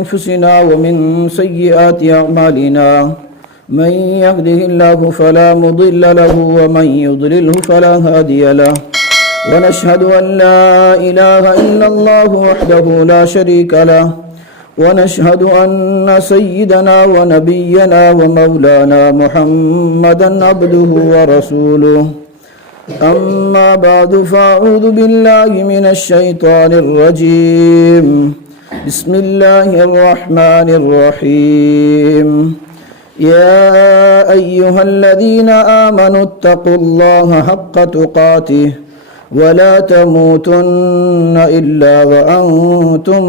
أنفسنا ومن سيئات أعمالنا من يهده الله فلا مضل له ومن يضلله فلا هادي له ونشهد أن لا إله إلا الله وحده لا شريك له ونشهد أن سيدنا ونبينا ومولانا محمدا عبده ورسوله أما بعد فأعوذ بالله من الشيطان الرجيم بسم الله الرحمن الرحيم يا أيها الذين آمنوا اتقوا الله حق تقاته ولا تموتن إلا وأنتم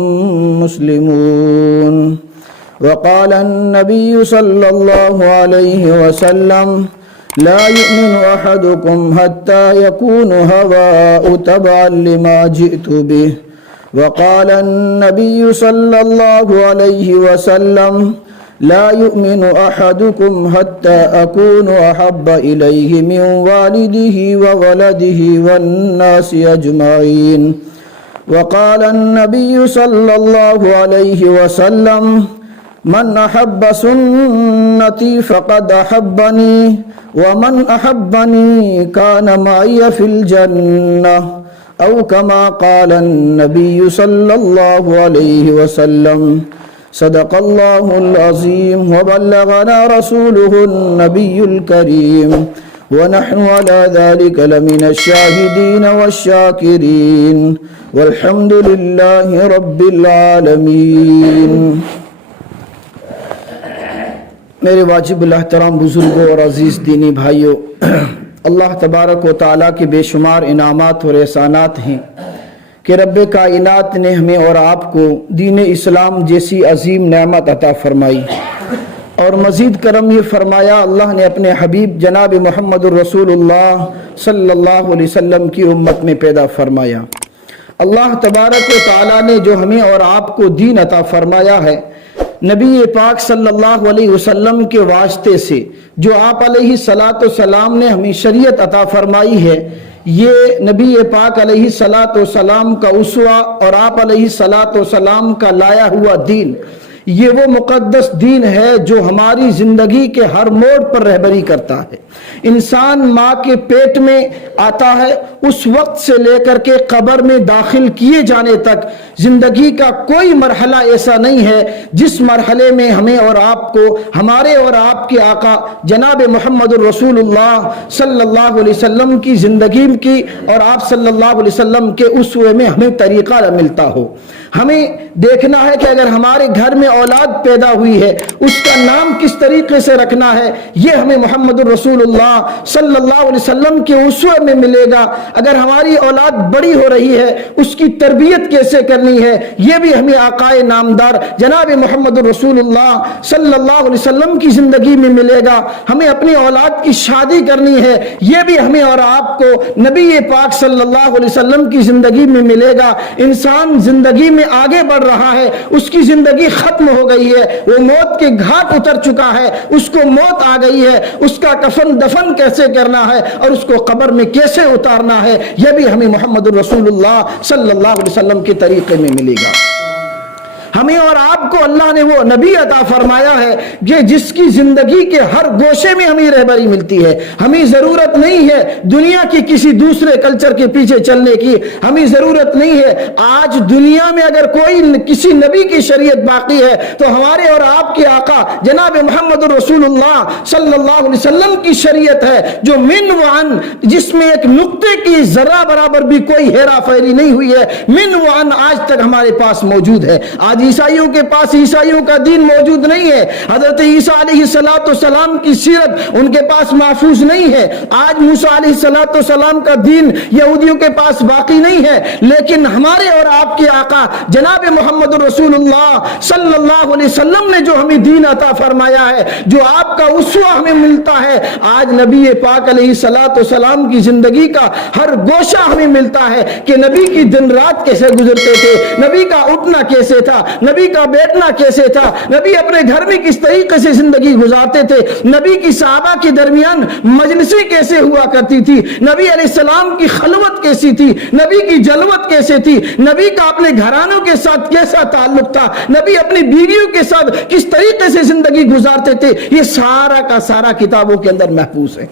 مسلمون وقال النبي صلى الله عليه وسلم لا يؤمن أحدكم حتى يكون هواه تبعا لما جئت به وقال النبي صلى الله عليه وسلم لا يؤمن أحدكم حتى أكون أحب إليه من والده وولده والناس أجمعين وقال النبي صلى الله عليه وسلم من أحب سنتي فقد أحبني ومن أحبني كان معي في الجنة أو كما قال النبي صلى الله عليه وسلم صدق الله العظيم وبلغنا رسوله النبي الكريم ونحن على ذلك لمن الشاهدين والشاكرين والحمد لله رب العالمين. میرے واجب الاحترام بزرگوں اور عزیز دینی بھائیوں، اللہ تبارک و تعالیٰ کے بے شمار انعامات اور احسانات ہیں کہ رب کائنات نے ہمیں اور آپ کو دین اسلام جیسی عظیم نعمت عطا فرمائی، اور مزید کرم یہ فرمایا اللہ نے اپنے حبیب جناب محمد الرسول اللہ صلی اللہ علیہ وسلم کی امت میں پیدا فرمایا۔ اللہ تبارک و تعالیٰ نے جو ہمیں اور آپ کو دین عطا فرمایا ہے، نبی پاک صلی اللہ علیہ وسلم کے واسطے سے جو آپ علیہ الصلاۃ والسلام نے ہمیں شریعت عطا فرمائی ہے، یہ نبی پاک علیہ الصلاۃ والسلام کا اسوہ اور آپ علیہ الصلاۃ والسلام کا لایا ہوا دین، یہ وہ مقدس دین ہے جو ہماری زندگی کے ہر موڑ پر رہبری کرتا ہے۔ انسان ماں کے پیٹ میں آتا ہے، اس وقت سے لے کر کے قبر میں داخل کیے جانے تک زندگی کا کوئی مرحلہ ایسا نہیں ہے جس مرحلے میں ہمیں اور آپ کو ہمارے اور آپ کے آقا جناب محمد الرسول اللہ صلی اللہ علیہ وسلم کی زندگی کی اور آپ صلی اللہ علیہ وسلم کے اسوے میں ہمیں طریقہ ملتا ہو۔ ہمیں دیکھنا ہے کہ اگر ہمارے گھر میں اولاد پیدا ہوئی ہے، اس کا نام کس طریقے سے رکھنا ہے، یہ ہمیں محمد الرسول اللہ صلی اللہ علیہ وسلم کے اسوے میں ملے گا۔ اگر ہماری اولاد بڑی ہو رہی ہے، اس کی تربیت کیسے کرنی ہے، یہ بھی ہمیں آقائے نامدار جناب محمد الرسول اللہ صلی اللہ علیہ وسلم کی زندگی میں ملے گا۔ ہمیں اپنی اولاد کی شادی کرنی ہے، یہ بھی ہمیں اور آپ کو نبی پاک صلی اللہ علیہ وسلم کی زندگی میں ملے گا۔ انسان زندگی میں آگے بڑھ رہا ہے، اس کی زندگی ختم ہو گئی ہے، وہ موت کے گھاٹ اتر چکا ہے، اس کو موت آ گئی ہے، اس کا کفن دفن کیسے کرنا ہے اور اس کو قبر میں کیسے اتارنا ہے، یہ بھی ہمیں محمد الرسول اللہ صلی اللہ علیہ وسلم کے طریقے میں ملے گا۔ ہمیں اور آپ کو اللہ نے وہ نبی عطا فرمایا ہے کہ جس کی زندگی کے ہر گوشے میں ہمیں رہبری ملتی ہے۔ ہمیں ضرورت نہیں ہے دنیا کی کسی دوسرے کلچر کے پیچھے چلنے کی، ہمیں ضرورت نہیں ہے۔ آج دنیا میں اگر کوئی کسی نبی کی شریعت باقی ہے تو ہمارے اور آپ کے آقا جناب محمد الرسول اللہ صلی اللہ علیہ وسلم کی شریعت ہے، جو من وعن، جس میں ایک نقطے کی ذرہ برابر بھی کوئی ہیرا پھیری نہیں ہوئی ہے، من وعن آج تک ہمارے پاس موجود ہے۔ آج عیسائیوں کے پاس عیسائیوں کا دین موجود نہیں ہے، حضرت عیسیٰ علیہ السلام کی سیرت ان کے پاس محفوظ نہیں ہے، آج موسیٰ علیہ السلام کا دین یہودیوں کے پاس باقی نہیں ہے، لیکن ہمارے اور آپ کے آقا جناب محمد رسول اللہ صلی اللہ علیہ وسلم نے جو ہمیں دین عطا فرمایا ہے، جو آپ کا اسوہ ہمیں ملتا ہے، آج نبی پاک علیہ السلام کی زندگی کا ہر گوشہ ہمیں ملتا ہے کہ نبی کی دن رات کیسے گزرتے تھے، نبی کا اٹھنا کیسے تھا، نبی کا بیٹھنا کیسے تھا, نبی اپنے گھر میں کس طریقے سے زندگی گزارتے تھے, نبی کی صحابہ کے درمیان مجلسیں کیسے ہوا کرتی تھی, نبی علیہ السلام کی خلوت کیسی تھی, نبی کی جلوت کیسے تھی, نبی کا اپنے گھرانوں کے ساتھ کیسا تعلق تھا, نبی اپنی بیویوں کے ساتھ کس طریقے سے زندگی گزارتے تھے, یہ سارا کا سارا کتابوں کے اندر محفوظ ہے.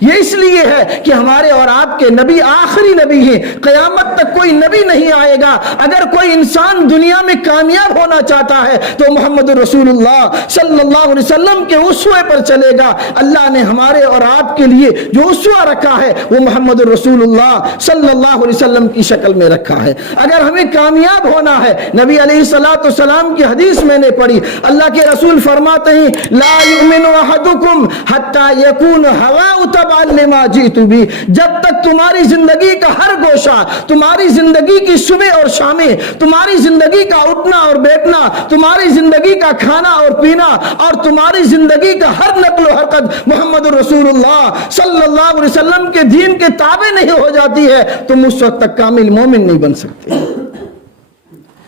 یہ اس لیے ہے کہ ہمارے اور آپ کے نبی آخری نبی ہیں, قیامت تک کوئی نبی نہیں آئے گا. اگر کوئی انسان دنیا میں کامیاب ہونا چاہتا ہے تو محمد رسول اللہ صلی اللہ علیہ وسلم کے اسوے پر چلے گا. اللہ نے ہمارے اور آپ کے لیے جو اسوہ رکھا ہے وہ محمد رسول اللہ صلی اللہ علیہ وسلم کی شکل میں رکھا ہے. اگر ہمیں کامیاب ہونا ہے, نبی علیہ الصلوۃ والسلام کی حدیث میں نے پڑھی, اللہ کے رسول فرماتے ہیں لا یؤمن احدکم حتی یکون ہواؤ لما جئت بھی, جب تک تمہاری زندگی کا ہر گوشہ, تمہاری زندگی کی صبح اور شامیں, تمہاری زندگی کا اٹھنا اور بیٹھنا, تمہاری زندگی کا کھانا اور پینا اور تمہاری زندگی کا ہر نقل و حرکت محمد رسول اللہ صلی اللہ علیہ وسلم کے دین کے تابع نہیں ہو جاتی ہے, تم اس وقت تک کامل مومن نہیں بن سکتے.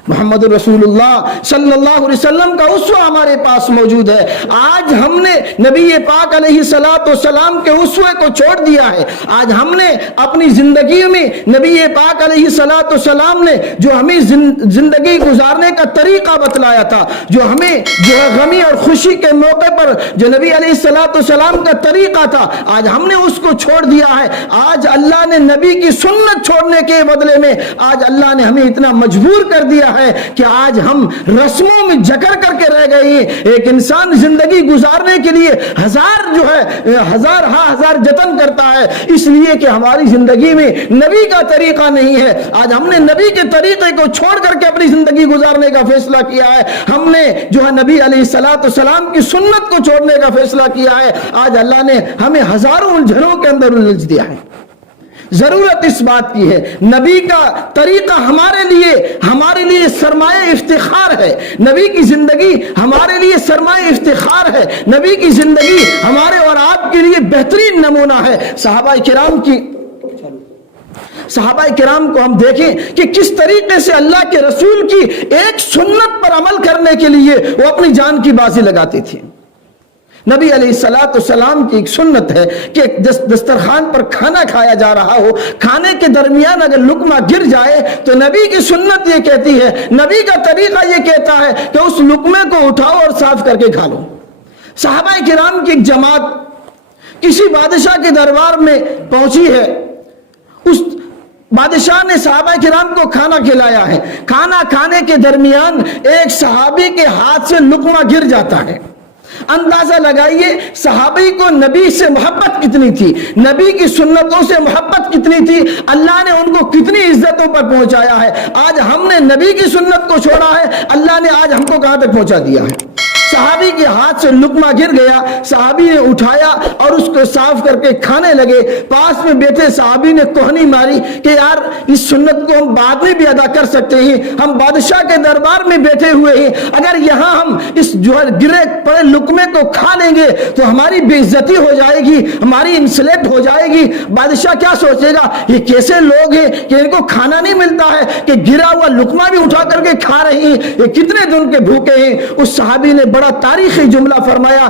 محمد رسول اللہ صلی اللہ علیہ وسلم کا اسوہ ہمارے پاس موجود ہے. آج ہم نے نبی پاک علیہ الصلوۃ والسلام کے اسوے کو چھوڑ دیا ہے. آج ہم نے اپنی زندگی میں نبی پاک علیہ الصلوۃ والسلام نے جو ہمیں زندگی گزارنے کا طریقہ بتلایا تھا, جو ہمیں جو ہے غمی اور خوشی کے موقع پر جو نبی علیہ الصلوۃ والسلام کا طریقہ تھا, آج ہم نے اس کو چھوڑ دیا ہے. آج اللہ نے نبی کی سنت چھوڑنے کے بدلے میں آج اللہ نے ہمیں اتنا مجبور کر دیا ہے کہ آج ہم رسموں میں جکڑ کر کے رہ گئے ہیں. ایک انسان زندگی گزارنے کے لیے ہزار جتن کرتا ہے, اس لیے کہ ہماری زندگی میں نبی کا طریقہ نہیں ہے. آج ہم نے نبی کے طریقے کو چھوڑ کر کے اپنی زندگی گزارنے کا فیصلہ کیا ہے. ہم نے جو ہے نبی علیہ الصلوۃ والسلام کی سنت کو چھوڑنے کا فیصلہ کیا ہے. آج اللہ نے ہمیں ہزاروں الجھنوں کے اندر الجھ دیا ہے. ضرورت اس بات کی ہے, نبی کا طریقہ ہمارے لیے سرمایہ افتخار ہے. نبی کی زندگی ہمارے لیے سرمایہ افتخار ہے. نبی کی زندگی ہمارے اور آپ کے لیے بہترین نمونہ ہے. صحابہ کرام کو ہم دیکھیں کہ کس طریقے سے اللہ کے رسول کی ایک سنت پر عمل کرنے کے لیے وہ اپنی جان کی بازی لگاتے تھے. نبی علیہ الصلوۃ والسلام کی ایک سنت ہے کہ دسترخوان پر کھانا کھایا جا رہا ہو, کھانے کے درمیان اگر لقمہ گر جائے تو نبی کی سنت یہ کہتی ہے, نبی کا طریقہ یہ کہتا ہے کہ اس لقمے کو اٹھاؤ اور صاف کر کے کھا لو. صحابہ کرام کی ایک جماعت کسی بادشاہ کے دربار میں پہنچی ہے. اس بادشاہ نے صحابہ کرام کو کھانا کھلایا ہے. کھانا کھانے کے درمیان ایک صحابی کے ہاتھ سے لقمہ گر جاتا ہے. اندازہ لگائیے صحابی کو نبی سے محبت کتنی تھی, نبی کی سنتوں سے محبت کتنی تھی, اللہ نے ان کو کتنی عزتوں پر پہنچایا ہے. آج ہم نے نبی کی سنت کو چھوڑا ہے, اللہ نے آج ہم کو کہاں تک پہنچا دیا ہے. صحابی کے ہاتھ سے لقمہ گر گیا, صحابی نے اٹھایا اور اس کو صاف کر کے کھانے لگے. پاس میں بیٹھے صحابی نے کوہنی ماری کہ یار اس سنت کو ہم بعد میں بھی ادا کر سکتے ہیں, ہم بادشاہ کے دربار میں بیٹھے ہوئے ہیں, اگر یہاں ہم اس جو ہے گرے پڑے لقمے کو کھا لیں گے تو ہماری بے عزتی ہو جائے گی, ہماری انسلٹ ہو جائے گی. بادشاہ کیا سوچے گا, یہ کیسے لوگ ہیں کہ ان کو کھانا نہیں ملتا ہے کہ گرا ہوا لقمہ بھی اٹھا کر کے کھا رہے ہیں, یہ کتنے دن کے بھوکے ہیں. اس صحابی نے بڑا تاریخی جملہ فرمایا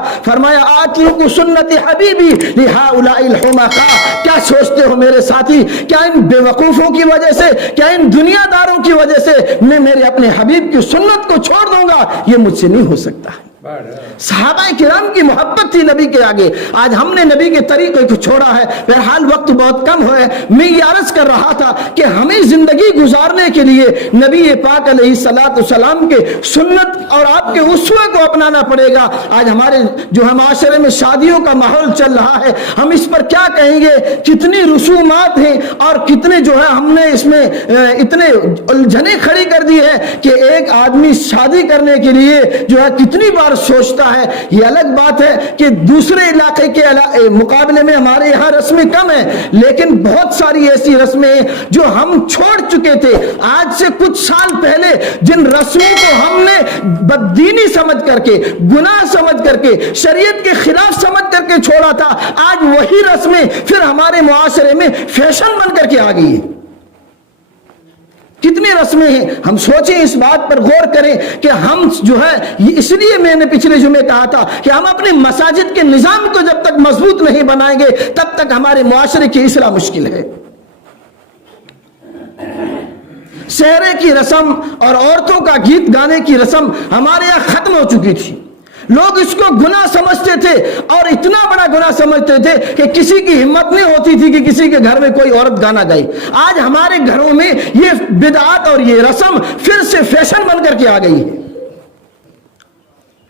آترک سنت حبیبی لہؤلاء الحمقاء. کیا سوچتے ہو میرے ساتھی, کیا ان بے وقوفوں کی وجہ سے, کیا ان دنیا داروں کی وجہ سے میں میرے اپنے حبیب کی سنت کو چھوڑ دوں گا؟ یہ مجھ سے نہیں ہو سکتا. صحابہ کرام کی محبت تھی نبی کے آگے. آج ہم نے نبی کے طریقے کو چھوڑا ہے. بہرحال وقت بہت کم ہے, میں یہ عرض کر رہا تھا کہ ہمیں زندگی گزارنے کے لیے نبی پاک علیہ الصلوۃ والسلام کے سنت اور آپ کے اسوے کو اپنانا پڑے گا. آج ہمارے جو ہے معاشرے میں شادیوں کا ماحول چل رہا ہے, ہم اس پر کیا کہیں گے, کتنی رسومات ہیں اور کتنے جو ہے ہم نے اس میں اتنے الجھنیں کھڑی کر دی ہے کہ ایک آدمی شادی کرنے کے لیے جو ہے کتنی بار سوچتا ہے. یہ الگ بات ہے کہ دوسرے علاقے کے مقابلے میں ہمارے یہاں رسمیں کم ہیں, لیکن بہت ساری ایسی رسمیں ہیں جو ہم چھوڑ چکے تھے. آج سے کچھ سال پہلے جن رسموں کو ہم نے بددینی سمجھ کر کے, گناہ سمجھ کر کے, شریعت کے خلاف سمجھ کر کے چھوڑا تھا, آج وہی رسمیں پھر ہمارے معاشرے میں فیشن بن کر کے آ گئی ہے. کتنی رسمیں ہیں. ہم سوچیں, اس بات پر غور کریں کہ ہم جو ہے, اس لیے میں نے پچھلے جمعے کہا تھا کہ ہم اپنے مساجد کے نظام کو جب تک مضبوط نہیں بنائیں گے تب تک ہمارے معاشرے کی اصلاح مشکل ہے. سحرے کی رسم اور عورتوں کا گیت گانے کی رسم ہمارے یہاں ختم ہو چکی تھی. لوگ اس کو گناہ سمجھتے تھے اور اتنا بڑا گناہ سمجھتے تھے کہ کسی کی ہمت نہیں ہوتی تھی کہ کسی کے گھر میں کوئی عورت گانا گائے. آج ہمارے گھروں میں یہ بدعات اور یہ رسم پھر سے فیشن بن کر کے آ گئی ہے.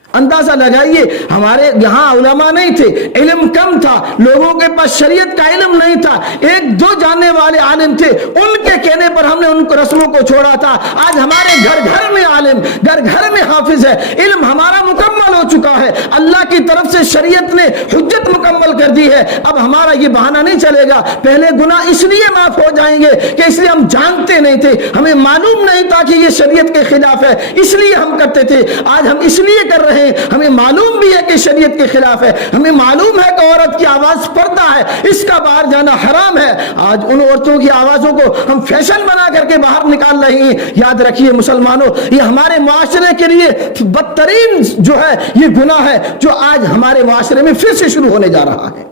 اندازہ لگائیے, ہمارے یہاں علماء نہیں تھے, علم کم تھا, لوگوں کے پاس شریعت کا علم نہیں تھا, ایک دو جاننے والے عالم تھے, ان کے کہنے پر ہم نے ان کو رسموں کو چھوڑا تھا. آج ہمارے گھر گھر میں عالم, گھر گھر میں حافظ ہے, علم ہمارا مکمل ہو چکا ہے, اللہ کی طرف سے شریعت نے حجت مکمل کر دی ہے. اب ہمارا یہ بہانہ نہیں چلے گا. پہلے گناہ اس لیے معاف ہو جائیں گے کہ اس لیے ہم جانتے نہیں تھے, ہمیں معلوم نہیں تھا کہ یہ شریعت کے خلاف ہے, اس لیے ہم کرتے تھے. آج ہم اس لیے کر رہے ہیں, ہمیں معلوم بھی ہے کہ شریعت کے خلاف ہے, ہمیں معلوم ہے کہ عورت کی آواز پردہ ہے, اس کا باہر جانا حرام ہے. آج ان عورتوں کی آوازوں کو ہم فیشن بنا کر کے باہر نکال رہے ہیں. یاد رکھیے مسلمانوں, یہ ہمارے معاشرے کے لیے بدترین جو ہے یہ گناہ ہے جو آج ہمارے معاشرے میں پھر سے شروع ہونے جا رہا ہے.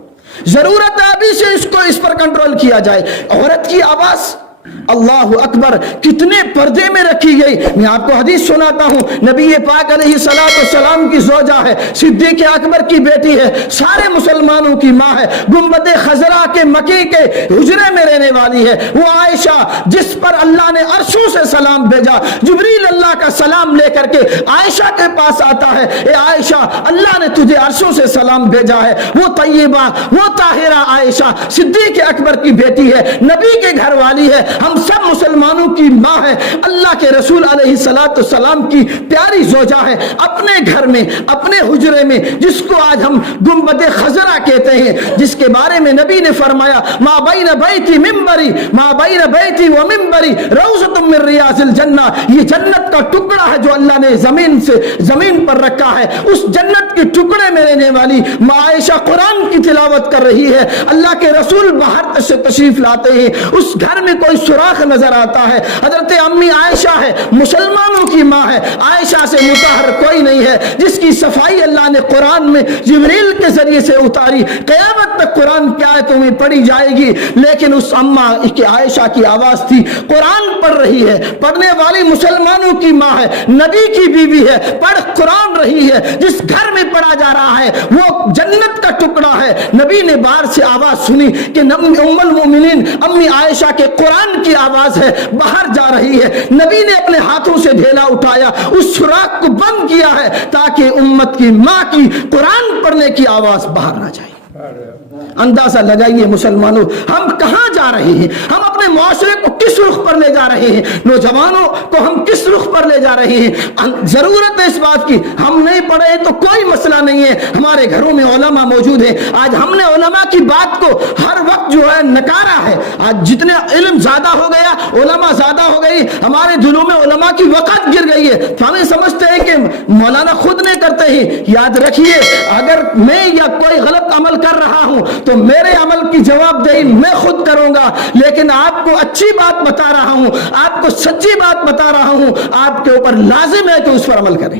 ضرورت ہے ابھی سے اس پر کنٹرول کیا جائے. عورت کی آواز, اللہ اکبر, کتنے پردے میں رکھی گئی. میں آپ کو حدیث سناتا ہوں. نبی پاک علیہ السلام کی زوجہ ہے, صدیق اکبر کی بیٹی ہے, سارے مسلمانوں کی ماں ہے, گنبد خضرا کے مکی کے حجرے میں رہنے والی ہے. وہ عائشہ جس پر اللہ نے عرشوں سے سلام بھیجا, جبریل اللہ کا سلام لے کر کے عائشہ کے پاس آتا ہے, اے عائشہ اللہ نے تجھے عرشوں سے سلام بھیجا ہے. وہ طیبہ, وہ طاہرہ عائشہ صدیق اکبر کی بیٹی ہے, نبی کے گھر والی ہے, ہم سب مسلمانوں کی ماں ہے, اللہ کے رسول علیہ السلام کی پیاری زوجہ ہے. اپنے گھر میں, اپنے حجرے میں, جس کو آج ہم گنبد خضرا کہتے ہیں, جس کے بارے میں نبی نے فرمایا ما بین بیتی منبری, ما بین بیتی و منبری روضۃ من ریاض الجنہ, یہ جنت کا ٹکڑا ہے جو اللہ نے زمین پر رکھا ہے. اس جنت کے ٹکڑے میں رہنے والی ماں عائشہ قرآن کی تلاوت کر رہی ہے. اللہ کے رسول باہر سے تشریف لاتے ہیں, اس گھر میں کوئی سوراخ نظر آتا ہے. حضرت امی عائشہ ہے, مسلمانوں کی ماں ہے, عائشہ سے مطہر کوئی نہیں ہے, جس کی صفائی اللہ نے قرآن میں جبریل کے ذریعے سے اتاری. قیامت تک قرآن کی آیتوں میں پڑھی جائے گی, لیکن اس اماں کی عائشہ کی آواز تھی, قرآن پڑھ رہی ہے, پڑھنے والی مسلمانوں کی ماں ہے, نبی کی بیوی ہے, پڑھ قرآن رہی ہے. جس گھر میں پڑھا جا رہا ہے وہ جنت کا ٹکڑا ہے. نبی نے باہر سے آواز سنی کہ ام المومنین امی عائشہ کے قرآن کی آواز ہے, باہر جا رہی ہے. نبی نے اپنے ہاتھوں سے ڈھیلا اٹھایا, اس سوراخ کو بند کیا ہے تاکہ امت کی ماں کی قرآن پڑھنے کی آواز باہر نہ جائے. اندازہ لگائیے مسلمانوں, ہم کہاں جا رہے ہیں, ہم اپنے معاشرے کو کس رخ پر لے جا رہے ہیں, نوجوانوں کو ہم کس رخ پر لے جا رہے ہیں. ضرورت ہے اس بات کی. ہم نہیں پڑھے تو کوئی مسئلہ نہیں ہے, ہمارے گھروں میں علماء موجود ہیں. آج ہم نے علماء کی بات کو ہر وقت جو ہے نکارا ہے. آج جتنے علم زیادہ ہو گیا, علماء زیادہ ہو گئی, ہمارے دلوں میں علماء کی وقت گر گئی ہے. تو ہمیں سمجھتے ہیں کہ مولانا خود نہیں کرتے ہیں. یاد رکھیے, اگر میں یا کوئی غلط عمل کر رہا ہوں تو میرے عمل کی جواب دہی میں خود کروں گا, لیکن آپ کو اچھی بات بتا رہا ہوں, آپ کو سچی بات بتا رہا ہوں, آپ کے اوپر لازم ہے کہ اس پر عمل کریں.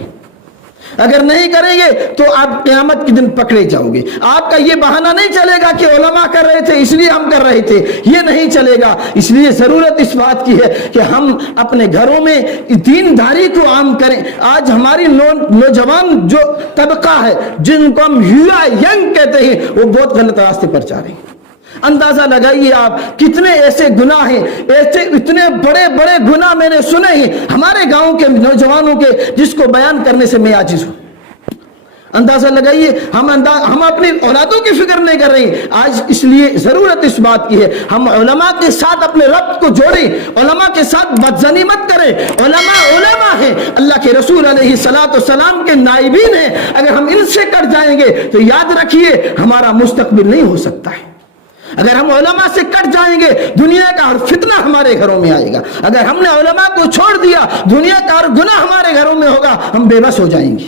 اگر نہیں کریں گے تو آپ قیامت کے دن پکڑے جاؤ گے. آپ کا یہ بہانہ نہیں چلے گا کہ علماء کر رہے تھے اس لیے ہم کر رہے تھے, یہ نہیں چلے گا. اس لیے ضرورت اس بات کی ہے کہ ہم اپنے گھروں میں دینداری کو عام کریں. آج ہماری نوجوان جو طبقہ ہے, جن کو ہم ینگ کہتے ہیں, وہ بہت غلط راستے پر جا رہے ہیں. اندازہ لگائیے آپ کتنے ایسے گناہ ہیں, ایسے اتنے بڑے بڑے گناہ میں نے سنے ہیں ہمارے گاؤں کے نوجوانوں کے, جس کو بیان کرنے سے میں عاجز ہوں. اندازہ لگائیے, ہم اپنی اولادوں کی فکر نہیں کر رہے. آج اس لیے ضرورت اس بات کی ہے ہم علماء کے ساتھ اپنے ربط کو جوڑیں, علماء کے ساتھ بدزنی مت کریں. علماء ہیں, اللہ کے رسول علیہ السلام کے نائبین ہیں. اگر ہم ان سے کٹ جائیں گے تو یاد رکھیے ہمارا مستقبل نہیں ہو سکتا ہے. اگر ہم علماء سے کٹ جائیں گے دنیا کا ہر فتنہ ہمارے گھروں میں آئے گا. اگر ہم نے علماء کو چھوڑ دیا دنیا کا ہر گناہ ہمارے گھروں میں ہوگا, ہم بے بس ہو جائیں گے.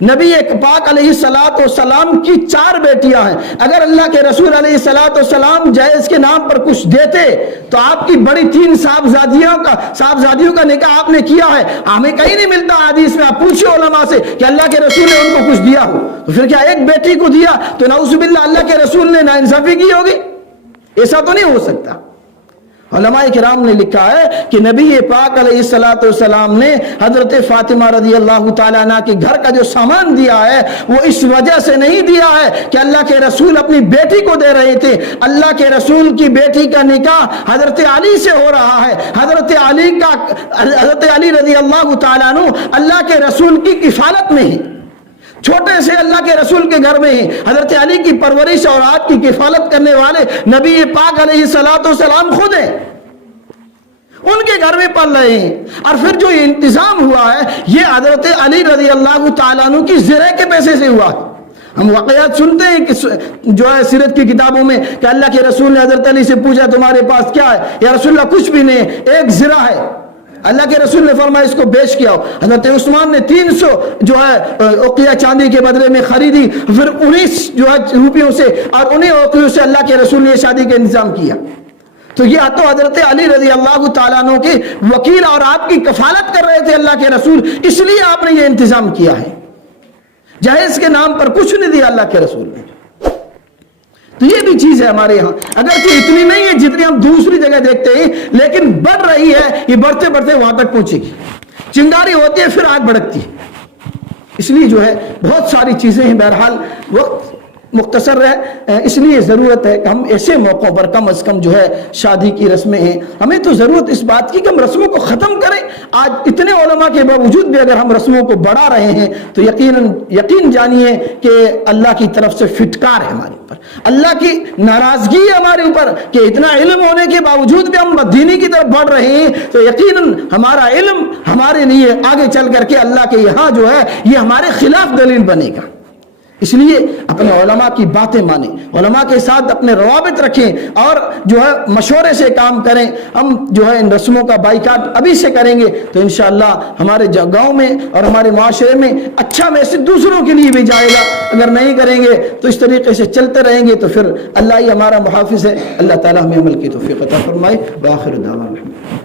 نبی پاک علیہ الصلوۃ والسلام کی 4 بیٹیاں ہیں. اگر اللہ کے رسول علیہ الصلوۃ والسلام جہیز کے نام پر کچھ دیتے تو آپ کی بڑی 3 صاحبزادیوں کا نکاح آپ نے کیا ہے. ہمیں کہیں نہیں ملتا حدیث میں. آپ پوچھیں علماء سے کہ اللہ کے رسول نے ان کو کچھ دیا ہو تو پھر کیا ایک بیٹی کو دیا تو نعوذ باللہ اللہ کے رسول نے ناانصافی کی ہوگی؟ ایسا تو نہیں ہو سکتا. علماء کرام نے لکھا ہے کہ نبی پاک علیہ الصلوۃ والسلام نے حضرت فاطمہ رضی اللہ تعالیٰ عنہ کے گھر کا جو سامان دیا ہے وہ اس وجہ سے نہیں دیا ہے کہ اللہ کے رسول اپنی بیٹی کو دے رہے تھے. اللہ کے رسول کی بیٹی کا نکاح حضرت علی سے ہو رہا ہے. حضرت علی رضی اللہ تعالیٰ عنہ اللہ کے رسول کی کفالت میں ہی چھوٹے سے اللہ کے رسول کے گھر میں ہی حضرت علی کی پرورش اور اولاد کی کفالت کرنے والے نبی پاک علیہ الصلوۃ والسلام خود ہیں. ان کے گھر میں پل رہے ہیں. اور پھر جو انتظام ہوا ہے یہ حضرت علی رضی اللہ تعالیٰ عنہ کی زرہ کے پیسے سے ہوا. ہم واقعات سنتے ہیں کہ جو ہے سیرت کی کتابوں میں کہ اللہ کے رسول نے حضرت علی سے پوچھا تمہارے پاس کیا ہے؟ یا رسول اللہ کچھ بھی نہیں، ایک زرہ ہے. اللہ کے رسول نے فرمایا اس کو بیچ کے آؤ. حضرت عثمان نے 300 جو ہے اوقیہ چاندی کے بدلے میں خریدی. پھر 19 جو ہے روپیوں سے اور انہیں اوقیوں سے اللہ کے رسول نے شادی کا انتظام کیا. تو یہ تو حضرت علی رضی اللہ تعالیٰ عنہ کے وکیل اور آپ کی کفالت کر رہے تھے اللہ کے رسول، اس لیے آپ نے یہ انتظام کیا ہے. جہیز کے نام پر کچھ نہیں دیا اللہ کے رسول نے. تو یہ بھی چیز ہے ہمارے ہاں، اگرچہ اتنی نہیں ہے جتنی ہم دوسری جگہ دیکھتے ہیں، لیکن بڑھ رہی ہے. یہ بڑھتے بڑھتے وہاں تک پہنچے گی. چنگاری ہوتی ہے پھر آگ بھڑکتی ہے. اس لیے جو ہے بہت ساری چیزیں ہیں. بہرحال وقت مختصر ہے، اس لیے ضرورت ہے کہ ہم ایسے موقعوں پر کم از کم جو ہے شادی کی رسمیں ہیں، ہمیں تو ضرورت اس بات کی کہ ہم رسموں کو ختم کریں. آج اتنے علماء کے باوجود بھی اگر ہم رسموں کو بڑھا رہے ہیں تو یقین جانیے کہ اللہ کی طرف سے فٹکار ہے ہمارے اوپر، اللہ کی ناراضگی ہے ہمارے اوپر کہ اتنا علم ہونے کے باوجود بھی ہم بددینی کی طرف بڑھ رہے ہیں. تو یقیناً ہمارا علم ہمارے لیے آگے چل کر کے اللہ کے یہاں جو ہے یہ ہمارے خلاف دلیل بنے گا. اس لیے اپنے علماء کی باتیں مانیں، علماء کے ساتھ اپنے روابط رکھیں اور جو ہے مشورے سے کام کریں. ہم جو ہے ان رسموں کا بائیکاٹ ابھی سے کریں گے تو انشاءاللہ ہمارے گاؤں میں اور ہمارے معاشرے میں اچھا میسج دوسروں کے لیے بھی جائے گا. اگر نہیں کریں گے تو اس طریقے سے چلتے رہیں گے تو پھر اللہ ہی ہمارا محافظ ہے. اللہ تعالیٰ ہمیں عمل کی توفیق عطا فرمائے. وآخر دعوانا